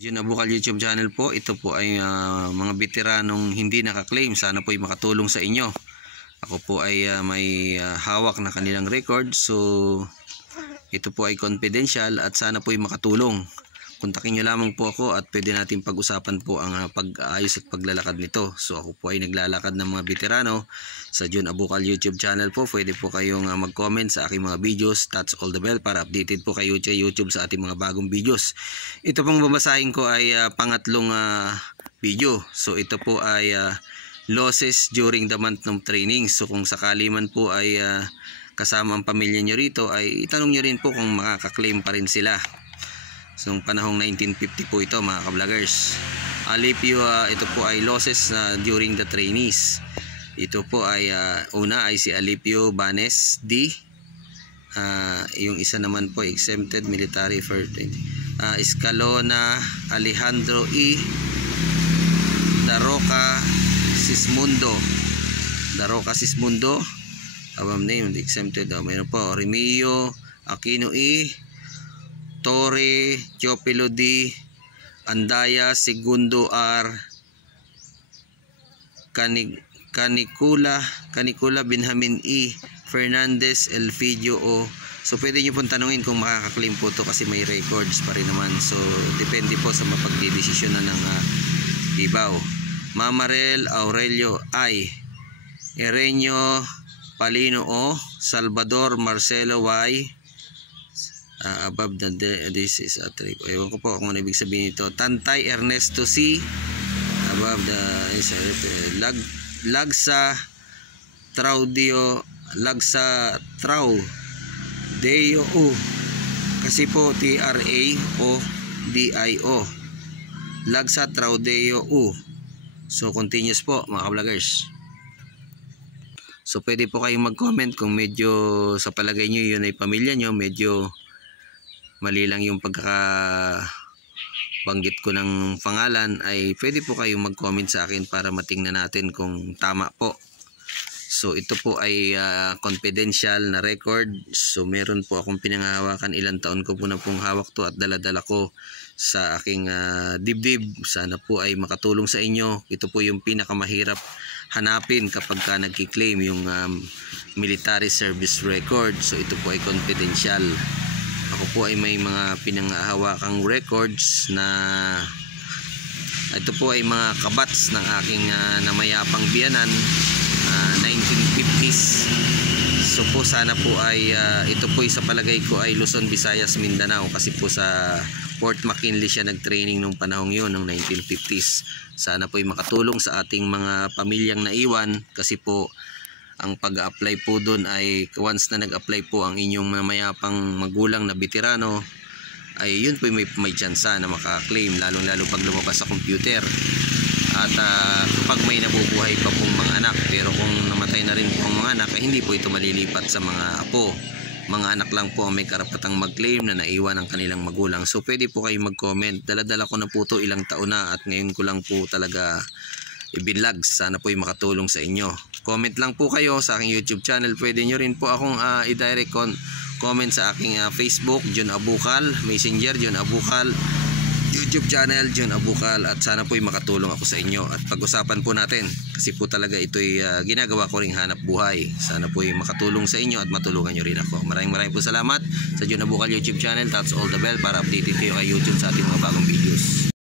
Jun Abukal YouTube channel po. Ito po ay mga veteranong hindi nakaklaim. Sana po ay makatulong sa inyo. Ako po ay may hawak na kanilang record. So ito po ay confidential at sana po ay makatulong. Kontakin nyo lamang po ako at pwede natin pag-usapan po ang pag-aayos at paglalakad nito. So ako po ay naglalakad ng mga veterano sa Jun Abukal YouTube channel po. Pwede po kayong mag-comment sa aking mga videos. Touch all the bell para updated po kayo sa YouTube sa ating mga bagong videos. Ito pong babasahin ko ay pangatlong video. So ito po ay losses during the month ng training. So kung sakali man po ay kasama ang pamilya nyo rito, ay itanong nyo rin po kung makaka-claim pa rin sila. So panahong 1950 po ito mga ka-vloggers. Alipio, ito po ay losses during the trainees. Ito po ay una ay si Alipio Banes D. Yung isa naman po exempted military for Escalona Alejandro E. Daroca Sismundo. Abam name exempted. Mayroon po Remio Aquino E. Torre Chopilo D. Andaya Segundo R. Canicula Benjamin E. Fernandez Elfidio O. So pwede nyo pong tanungin kung makaka-claim po to kasi may records pa rin naman. So depende po sa mapagdidesisyon na ng Ibaw. Mamarel Aurelio I. Erenio Palino O. Salvador Marcelo Y. Above this is a trip. Ewan ko po kung ano ibig sabihin nito. Tantay Ernesto C. Above the Lagsa Traudio Deo U. Kasi po TRAODIO. Lagsa Traudeo U. So continuous po mga ka-vloggers. So pwede po kayong mag-comment kung medyo sa palagay nyo yun ay pamilya nyo, medyo mali lang yung pagkakabanggit ko ng pangalan, ay pwede po kayong mag-comment sa akin para matingnan natin kung tama po. So ito po ay confidential na record. So meron po akong pinanghahawakan, ilang taon ko po na pong hawak to at dala-dala ko sa aking dibdib. Sana po ay makatulong sa inyo. Ito po yung pinakamahirap hanapin kapag ka nagki-claim yung military service record. So ito po ay confidential. Ako po ay may mga pinanghahawakang records na ito po ay mga kabats ng aking namayapang biyanan 1950s. So po sana po ay ito po ay sa palagay ko ay Luzon, Visayas, Mindanao kasi po sa Fort McKinley siya nagtraining nung panahong yun ng 1950s. Sana po ay makatulong sa ating mga pamilyang naiwan kasi po ang pag-apply po doon ay once na nag-apply po ang inyong mayapang magulang na veterano, ay yun po may tsansa na maka-claim, lalong-lalo pag lumabas sa computer. At kapag may nabubuhay pa pong mga anak, pero kung namatay na rin po ang mga anak, ay hindi po ito malilipat sa mga apo. Mga anak lang po ang may karapatang mag-claim na naiwan ang kanilang magulang. So pwede po kayo mag-comment. Dala-dala ko na po ito ilang taon na at ngayon ko lang po talaga ibinlag. Sana po ay makatulong sa inyo. Comment lang po kayo sa aking YouTube channel. Pwede nyo rin po akong i-direct comment sa aking Facebook, Jun Abukal, Messenger, Jun Abukal, YouTube channel, Jun Abukal, at sana po ay makatulong ako sa inyo at pag-usapan po natin kasi po talaga ito'y ginagawa ko ring hanap buhay. Sana po ay makatulong sa inyo at matulungan nyo rin ako. Maraming po salamat sa Jun Abukal YouTube channel. That's all the bell para updated kayo kay YouTube sa ating mga bagong videos.